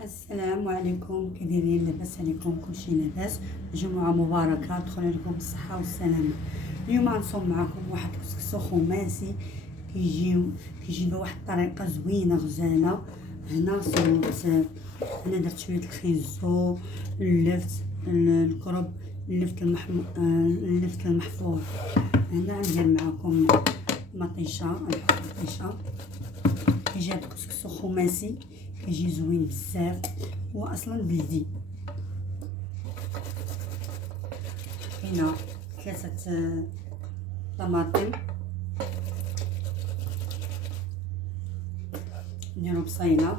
السلام عليكم، كي دايرين؟ لاباس عليكم؟ كلشي لاباس؟ جمعة مباركة، تدخل عليكم بالصحة والسلامة. اليوم غنصوم معكم واحد الكسكسو خماسي كيجي بواحد الطريقة زوينة غزالة. هنا صوبت، هنا درت شوية الخيزو، اللفت الكرب، اللفت المحفور. هنا ندير معكم مطيشة، المطيشة كيجي هاد الكسكسو خماسي، كيجي زوين بزاف، هو اصلا بلدي. هنا 3 طماطم، نديرو بصيله،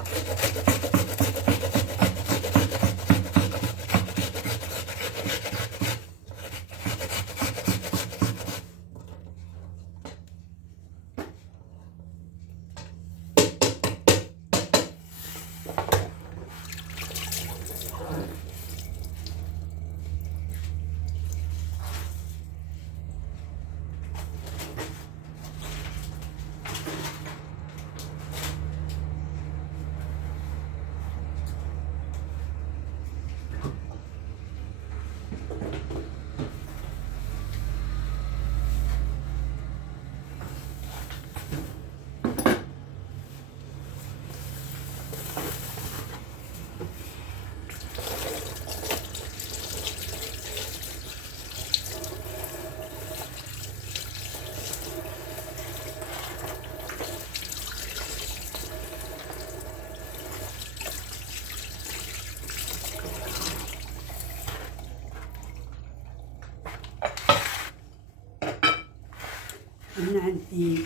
هنا عندي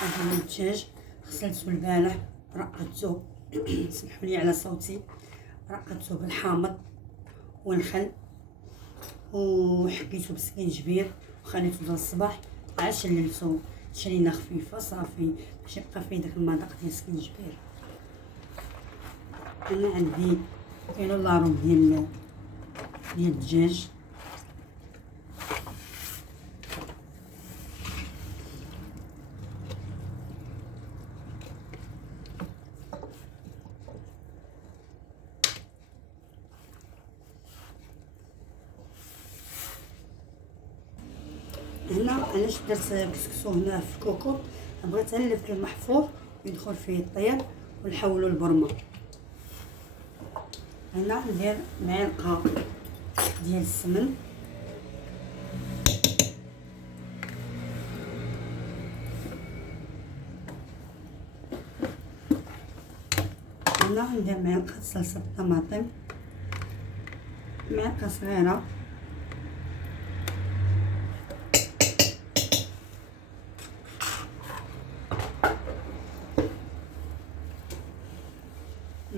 هذا الدجاج غسلته البارح، رقدته سمحوا لي على صوتي، رقدته بالحامض والخل وحكيته بسكينجبير وخليته ديال الصباح، عاد شللته شليله خفيفه صافي باش يبقى فيه داك المذاق ديال السكينجبير. هنا عندي كيلو لاروب ديال الدجاج، هنا علاش درت كسكسو هنا في الكوكو، بغيت اللفت المحفور يدخل فيه الطير ونحولو البرمه. هنا ندير معلقه ديال السمن، هنا ندير معلقه صلصه الطماطم، معلقه صغيره،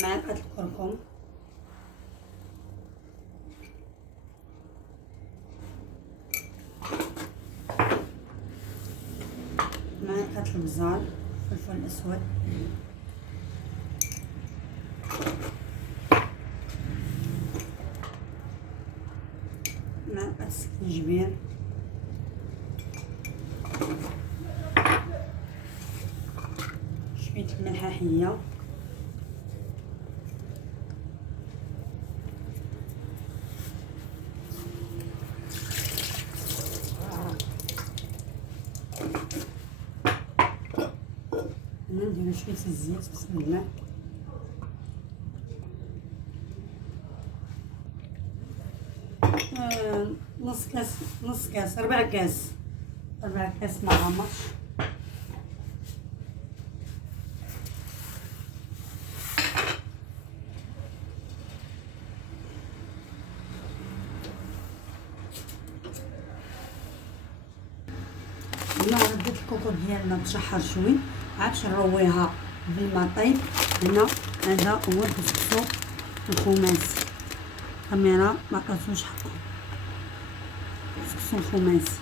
معلقه الكركم، معلقه البزار، الفلفل الاسود، معلقه السكينجبير، شويه الملحه، نديرو شويه الزيت بسم الله، نص كاس 4 كاس، 4 كاس ما غمرش. هنا رديت الكوكو ديالنا تشحر شوي، عاد نرويها بالما طيب. هنا هذا هو الكسكسو الخماسي، الكاميرا ما عطاتوش حقه، الكسكسو الخماسي.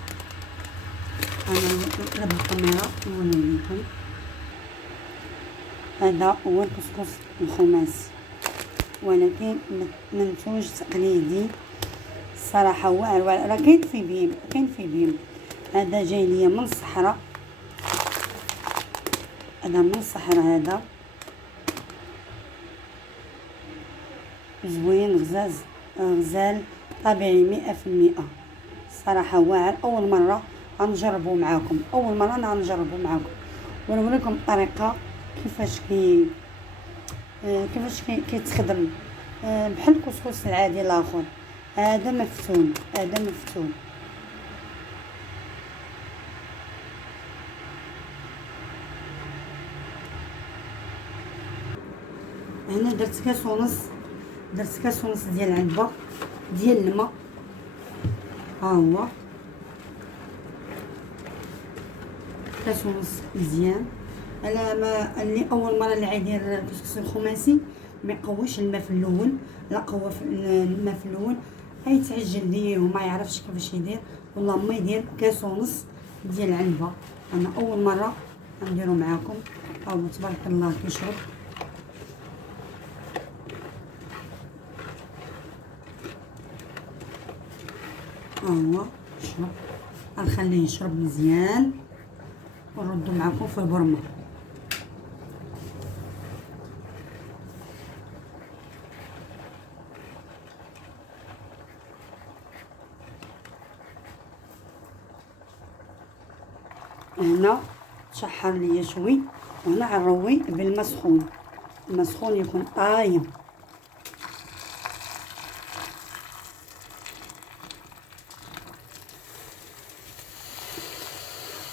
انا نقلب الكاميرا نوري لكم، هذا هو الكسكس الخماسي، ولكن منتوج تقليدي الصراحه واعر راه كاين في بيم. هذا جاي ليا من الصحراء، هذا من الصحراء، هذا زوين غزاز، غزال طبيعي 100%. صراحة واعر. أول مرة غنجربو معاكم، أول مرة أنا غنجربو معاكم ونوريكم الطريقة كيفاش كيتخدم. بحال الكسكس العادي الآخر، هذا مفتون، هذا مفتون. هنا درت كاس ونص ديال العنبه ديال الماء، ها هو كاس ونص مزيان. انا ما اللي اول مره اللي غيدير الكسكس الخماسي ما يقويش الماء في الاول، لا قوى في الماء في الاول غيتعجل ليه وما يعرفش كيفاش يدير. والله ما يدير كاس ونص ديال العنبه. انا اول مره غنديرو معاكم. ها هو تبارك الله كيشرب. ها هو شرب. غنخليه يشرب مزيان ونردو معاكم في البرمه. هنا تشحر ليا شوي، وهنا غنروي بالماء سخون، الماء سخون يكون طايب.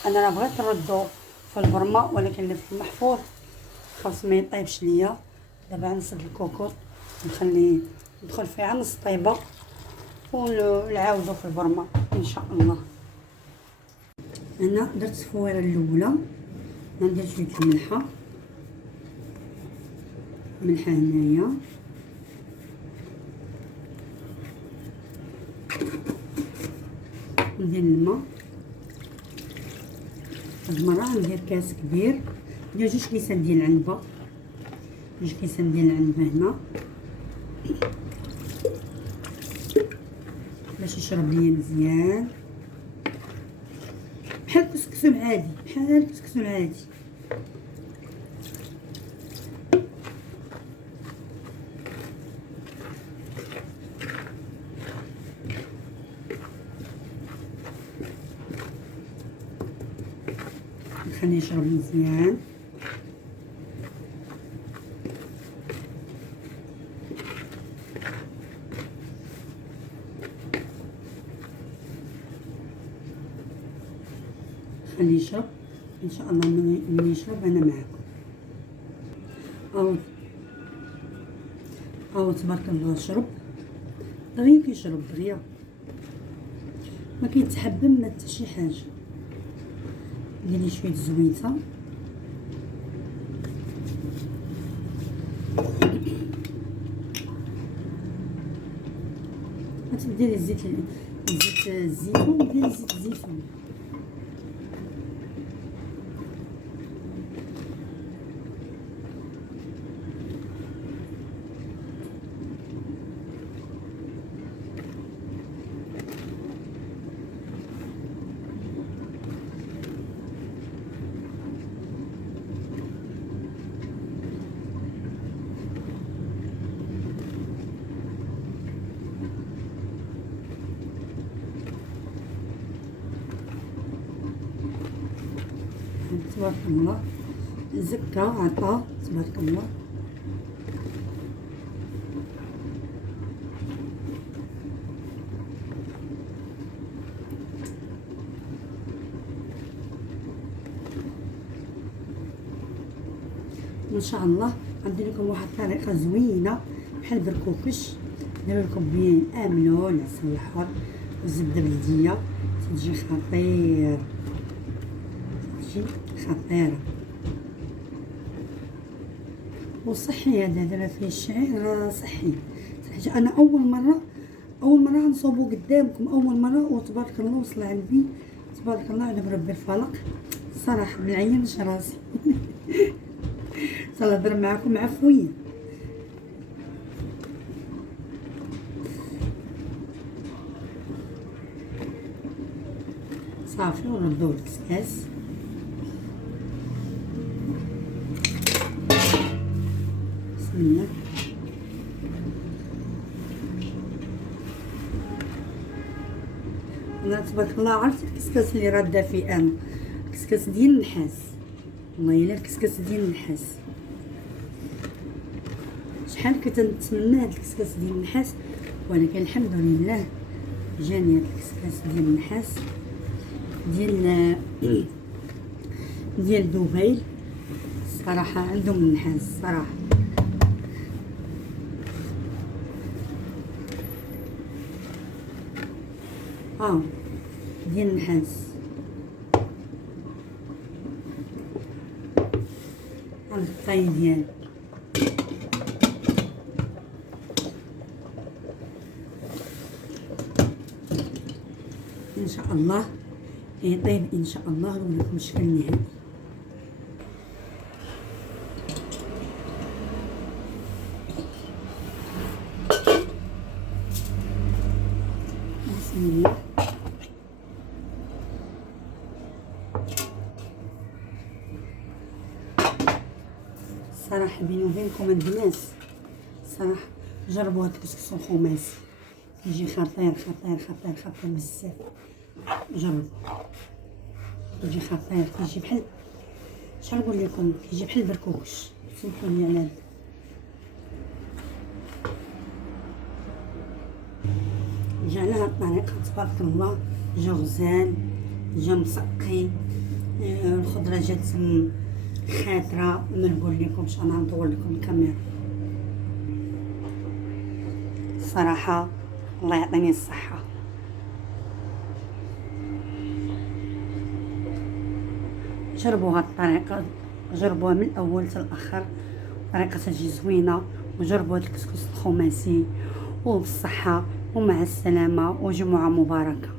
انا راه بغيت نردو في البرمه، ولكن اللي في المحفوظ خاص ما يطيبش ليا. دابا غنصب الكوكوط نخليه يدخل فيها نص طيبه ونعاودو في البرمه ان شاء الله. هنا درت الفويره الاولى، ندير شويه الملحه هنايا، ندير الماء. هاد المره غندير كاس كبير، ندير 2 كيسان ديال العنبه، 2 كيسان ديال العنبه هنا باش يشرب ليا مزيان بحال الكسكس العادي، بحال الكسكس العادي. نخليه يشرب مزيان. خليه يشرب ان شاء الله. من يشرب انا معكم. او تبارك الله شرب دغيا، كيشرب دغيا ما كيتحبم ما حتى شي حاجه. ندير شويه الزويته، غتديري زيت الزيتون، ديري زيت الزيتون. تبارك الله زكا عطا تبارك الله. ان شاء الله غندير لكم واحد الطريقه زوينه بحال بركوكش، ندير لكم بيه الاملو العسل الحر والزبده بلديه، تجي خطير، تجي خطيره وصحي. هذا دابا فيه الشعير صحي. حاجه انا اول مره غنصوبو قدامكم، اول مره، وتبارك الله وصل عندي تبارك الله على بربي الفلق. صراحه ما نعينش راسي تنهضر معكم عفويا. صافي ونردو الكسكاس. بسم الله. انا تبارك الله عرفت الكسكاس اللي راده في انا الكسكاس ديال النحاس، والله الا الكسكاس ديال النحاس. شحال كنت نتمنى هاد الكسكاس ديال النحاس، ولكن الحمد لله جاني هاد الكسكاس ديال النحاس ديال دبي. صراحه عندهم النحاس صراحه. ديال النحاس. الطاي ديالو ان شاء الله يطيب ان شاء الله ولكم الشكل النهائي. بسم الله. صراحه بيني وبينكم الناس صراحه جربوا هاد الكسكس الخماسي، يجي خطير خطير خطير خطير بزاف. جربوا، يجي خطير، يجي بحال شنو نقول لكم، يجي بحال البركوكش. سمحوا لي على هذا. جا على هاد الطريقه تبارك الله، جا غزال، جا مسقي، الخضره جات خاطره. ما نقول لكمش، انا ندور لكم الكاميرا. صراحه الله يعطيني الصحه. جربوا هاد الطريقه، جربوها من الاول حتى الاخر، طريقه تجي زوينه. وجربوا هاد الكسكس الخماسي، وبالصحه ومع السلامه، وجمعه مباركه.